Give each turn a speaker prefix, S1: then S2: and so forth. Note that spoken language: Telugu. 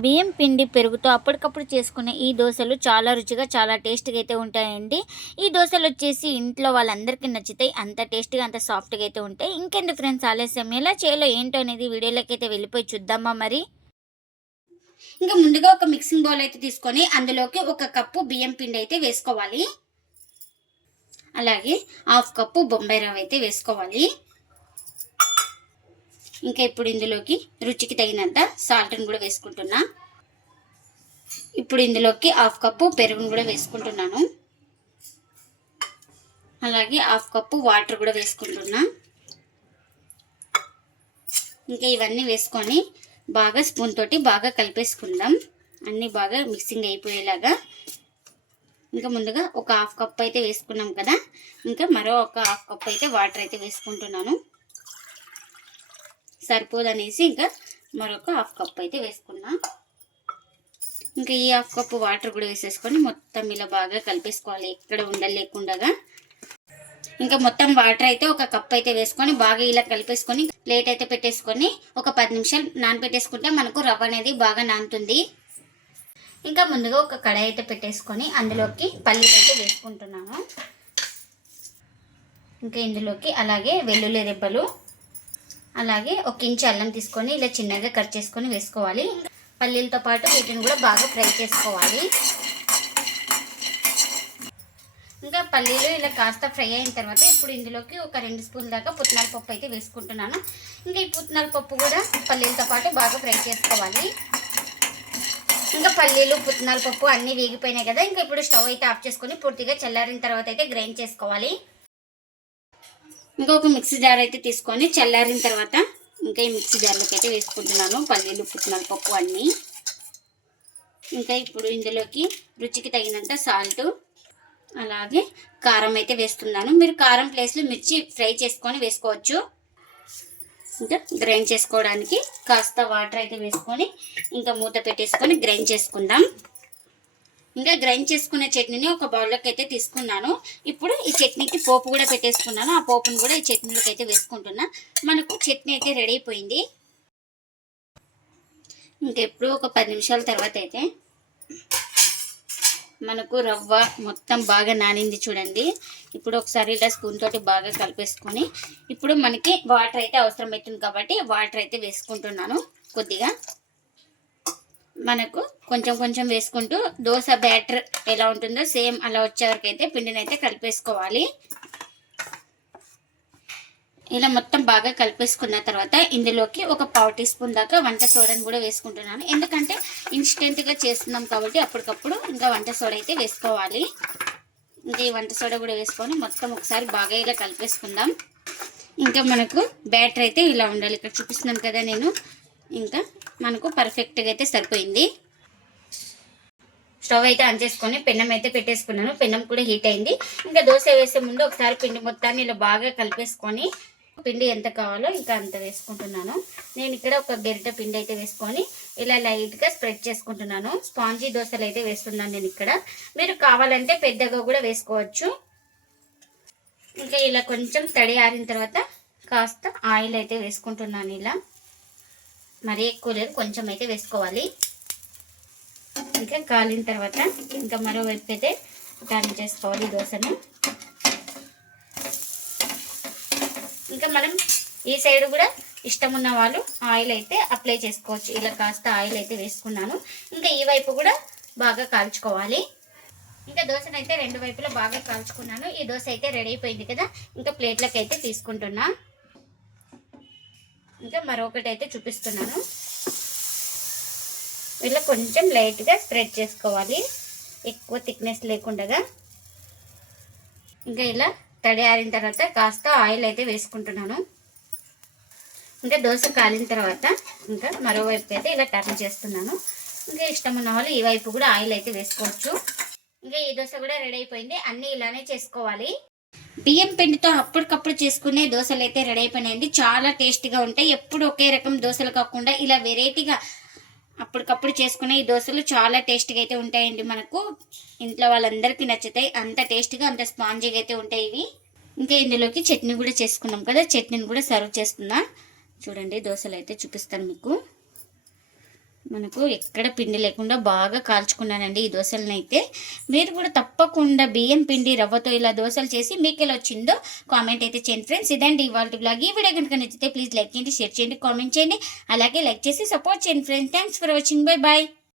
S1: బియ్యం పిండి పెరుగుతో అప్పటికప్పుడు చేసుకునే ఈ దోశలు చాలా రుచిగా చాలా టేస్ట్గా అయితే ఉంటాయండి. ఈ దోశలు వచ్చేసి ఇంట్లో వాళ్ళందరికీ నచ్చుతాయి అంత టేస్ట్గా అంత సాఫ్ట్గా అయితే ఉంటాయి. ఇంకెందుకు ఫ్రెండ్స్ ఆలస్యం? ఎలా చేయాలో ఏంటో అనేది వీడియోలోకి అయితే వెళ్ళిపోయి చూద్దామా మరి? ఇంకా ముందుగా ఒక మిక్సింగ్ బౌల్ అయితే తీసుకొని అందులోకి ఒక కప్పు బియ్యం పిండి అయితే వేసుకోవాలి. అలాగే హాఫ్ కప్పు బొంబాయి రవ్వ అయితే వేసుకోవాలి. ఇంకా ఇప్పుడు ఇందులోకి రుచికి తగినంత సాల్ట్ని కూడా వేసుకుంటున్నా. ఇప్పుడు ఇందులోకి హాఫ్ కప్పు పెరుగును కూడా వేసుకుంటున్నాను. అలాగే హాఫ్ కప్పు వాటర్ కూడా వేసుకుంటున్నా. ఇంకా ఇవన్నీ వేసుకొని బాగా స్పూన్ తోటి బాగా కలిపేసుకుందాం. అన్నీ బాగా మిక్సింగ్ అయిపోయేలాగా. ఇంకా ముందుగా ఒక హాఫ్ కప్ అయితే వేసుకున్నాం కదా. ఇంకా మరో ఒక హాఫ్ కప్ అయితే వాటర్ అయితే వేసుకుంటున్నాను. సరిపోదనేసి ఇంకా మరొక హాఫ్ కప్ అయితే వేసుకున్నా. ఇంకా ఈ హాఫ్ కప్ వాటర్ కూడా వేసేసుకొని మొత్తం ఇలా బాగా కలిపేసుకోవాలి. ఎక్కడ ఉండలేకుండా ఇంకా మొత్తం వాటర్ అయితే ఒక కప్ అయితే వేసుకొని బాగా ఇలా కలిపేసుకొని ప్లేట్ అయితే పెట్టేసుకొని ఒక పది నిమిషాలు నానబెట్టేసుకుంటే మనకు రవ్వ అనేది బాగా నానుతుంది. ఇంకా ముందుగా ఒక కడాయి అయితే పెట్టేసుకొని అందులోకి పల్లీలు అయితే వేసుకుంటున్నాను ఇంకా ఇందులోకి అలాగే వెల్లుల్లి రెబ్బలు అలాగే ఒక ఇంచు అల్లం తీసుకొని ఇలా చిన్నగా కట్ చేసుకొని వేసుకోవాలి. పల్లీలతో పాటు వీటిని కూడా బాగా ఫ్రై చేసుకోవాలి. ఇంకా పల్లీలు ఇలా కాస్త ఫ్రై అయిన తర్వాత ఇప్పుడు ఇందులోకి ఒక రెండు స్పూన్ దాకా పుట్నాల పప్పు అయితే వేసుకుంటున్నాను. ఇంకా ఈ పుట్నాల పప్పు కూడా పల్లీలతో పాటు బాగా ఫ్రై చేసుకోవాలి. ఇంకా పల్లీలు పుట్నాల పప్పు అన్నీ వేగిపోయినాయి కదా ఇంకా ఇప్పుడు స్టవ్ అయితే ఆఫ్ చేసుకొని పూర్తిగా చల్లారిన తర్వాత అయితే గ్రైండ్ చేసుకోవాలి. ఇంకొక మిక్సీ జార్ అయితే తీసుకొని చల్లారిన తర్వాత ఇంకా ఈ మిక్సీ జార్లోకి అయితే వేసుకుంటున్నాను. పల్లీలు పుట్నాల పప్పు అన్నీ. ఇంకా ఇప్పుడు ఇందులోకి రుచికి తగినంత సాల్ట్ అలాగే కారం అయితే వేస్తున్నాను. మీరు కారం ప్లేస్లో మిర్చి ఫ్రై చేసుకొని వేసుకోవచ్చు. ఇంకా గ్రైండ్ చేసుకోవడానికి కాస్త వాటర్ అయితే వేసుకొని ఇంకా మూత పెట్టేసుకొని గ్రైండ్ చేసుకుందాం. ఇంకా గ్రైండ్ చేసుకున్న చట్నీని ఒక బౌల్లోకి అయితే తీసుకున్నాను. ఇప్పుడు ఈ చట్నీకి పోపు కూడా పెట్టేసుకున్నాను. ఆ పోపును కూడా ఈ చట్నీలోకి అయితే వేసుకుంటున్నా. మనకు చట్నీ అయితే రెడీ అయిపోయింది. ఇంకెప్పుడు ఒక పది నిమిషాల తర్వాత అయితే మనకు రవ్వ మొత్తం బాగా నానింది చూడండి. ఇప్పుడు ఒకసారి ఇలా స్పూన్ తోటి బాగా కలిపేసుకొని ఇప్పుడు మనకి వాటర్ అయితే అవసరం అవుతుంది కాబట్టి వాటర్ అయితే వేసుకుంటున్నాను కొద్దిగా. మనకు కొంచెం కొంచెం వేసుకుంటూ దోశ బ్యాటర్ ఎలా ఉంటుందో సేమ్ అలా వచ్చే వరకు అయితే పిండిని అయితే కలిపేసుకోవాలి. ఇలా మొత్తం బాగా కలిపేసుకున్న తర్వాత ఇందులోకి ఒక పావు టీ స్పూన్ దాకా వంట సోడాని కూడా వేసుకుంటున్నాను. ఎందుకంటే ఇన్స్టెంట్గా చేస్తున్నాం కాబట్టి అప్పటికప్పుడు ఇంకా వంట సోడా అయితే వేసుకోవాలి. ఇంకా ఈ వంట సోడా కూడా వేసుకొని మొత్తం ఒకసారి బాగా ఇలా కలిపేసుకుందాం. ఇంకా మనకు బ్యాటర్ అయితే ఇలా ఉండాలి. ఇక్కడ చూపిస్తున్నాను కదా నేను. ఇంకా మనకు పర్ఫెక్ట్గా అయితే సరిపోయింది. స్టవ్ అయితే ఆన్ చేసుకొని పెన్నం అయితే పెట్టేసుకున్నాను. పెన్నం కూడా హీట్ అయింది. ఇంకా దోశ వేసే ముందు ఒకసారి పిండి మొత్తాన్ని ఇలా బాగా కలిపేసుకొని పిండి ఎంత కావాలో ఇంకా అంత వేసుకుంటున్నాను. నేను ఇక్కడ ఒక గరిట పిండి అయితే వేసుకొని ఇలా లైట్గా స్ప్రెడ్ చేసుకుంటున్నాను. స్పాంజీ దోశలు అయితే వేస్తున్నాను నేను ఇక్కడ. మీరు కావాలంటే పెద్దగా కూడా వేసుకోవచ్చు. ఇంకా ఇలా కొంచెం తడి ఆరిన తర్వాత కాస్త ఆయిల్ అయితే వేసుకుంటున్నాను ఇలా. మరీ ఎక్కువ లేదు కొంచెం అయితే వేసుకోవాలి. ఇంకా కాలిన తర్వాత ఇంకా మరోవైపు అయితే టర్న్ చేసుకోవాలి దోశను. ఇంకా మనం ఈ సైడ్ కూడా ఇష్టం ఉన్న వాళ్ళు ఆయిల్ అయితే అప్లై చేసుకోవచ్చు. ఇలా కాస్త ఆయిల్ అయితే వేసుకున్నాను. ఇంకా ఈ వైపు కూడా బాగా కాల్చుకోవాలి. ఇంకా దోశను అయితే రెండు వైపులా బాగా కాల్చుకున్నాను. ఈ దోశ అయితే రెడీ అయిపోయింది కదా. ఇంకా ప్లేట్లకు అయితే తీసుకుంటున్నా. ఇంకా మరొకటి అయితే చూపిస్తున్నాను. ఇలా కొంచెం లైట్గా స్ప్రెడ్ చేసుకోవాలి. ఎక్కువ థిక్నెస్ లేకుండా ఇంకా ఇలా తడి ఆరిన తర్వాత కాస్త ఆయిల్ అయితే వేసుకుంటున్నాను. ఇంకా దోశ కాలిన తర్వాత ఇంకా మరోవైపు అయితే ఇలా టర్న్ చేస్తున్నాను. ఇంకా ఇష్టం ఉన్న వాళ్ళు ఈ వైపు కూడా ఆయిల్ అయితే వేసుకోవచ్చు. ఇంకా ఈ దోశ కూడా రెడీ అయిపోయింది. అన్నీ ఇలానే చేసుకోవాలి. బియ్యం పిండితో అప్పటికప్పుడు చేసుకునే దోశలు అయితే రెడీ అయిపోయినాయండి. చాలా టేస్టీగా ఉంటాయి. ఎప్పుడు ఒకే రకం దోశలు కాకుండా ఇలా వెరైటీగా అప్పటికప్పుడు చేసుకునే ఈ దోశలు చాలా టేస్టీగా అయితే ఉంటాయండి మనకు. ఇంట్లో వాళ్ళందరికీ నచ్చుతాయి. అంత టేస్టీగా అంత స్పాంజీగా అయితే ఉంటాయి ఇవి. ఇంకా ఇందులోకి చట్నీ కూడా చేసుకున్నాం కదా. చట్నీని కూడా సర్వ్ చేస్తున్నా. చూడండి దోశలు అయితే చూపిస్తాను మీకు. మనకు ఎక్కడ పిండి లేకుండా బాగా కాల్చుకున్నానండి ఈ దోశలను అయితే మీరు కూడా తప్పకుండా బియ్యం పిండి రవ్వతో ఇలా దోశలు చేసి మీకు ఎలా వచ్చిందో కామెంట్ అయితే చేయండి ఫ్రెండ్స్. ఇదండి ఇవాళ బ్లాగ్. ఈ వీడియో కనుక నచ్చితే ప్లీజ్ లైక్ చేయండి షేర్ చేయండి కామెంట్ చేయండి. అలాగే లైక్ చేసి సపోర్ట్ చేయండి friends. Thanks for watching. Bye bye.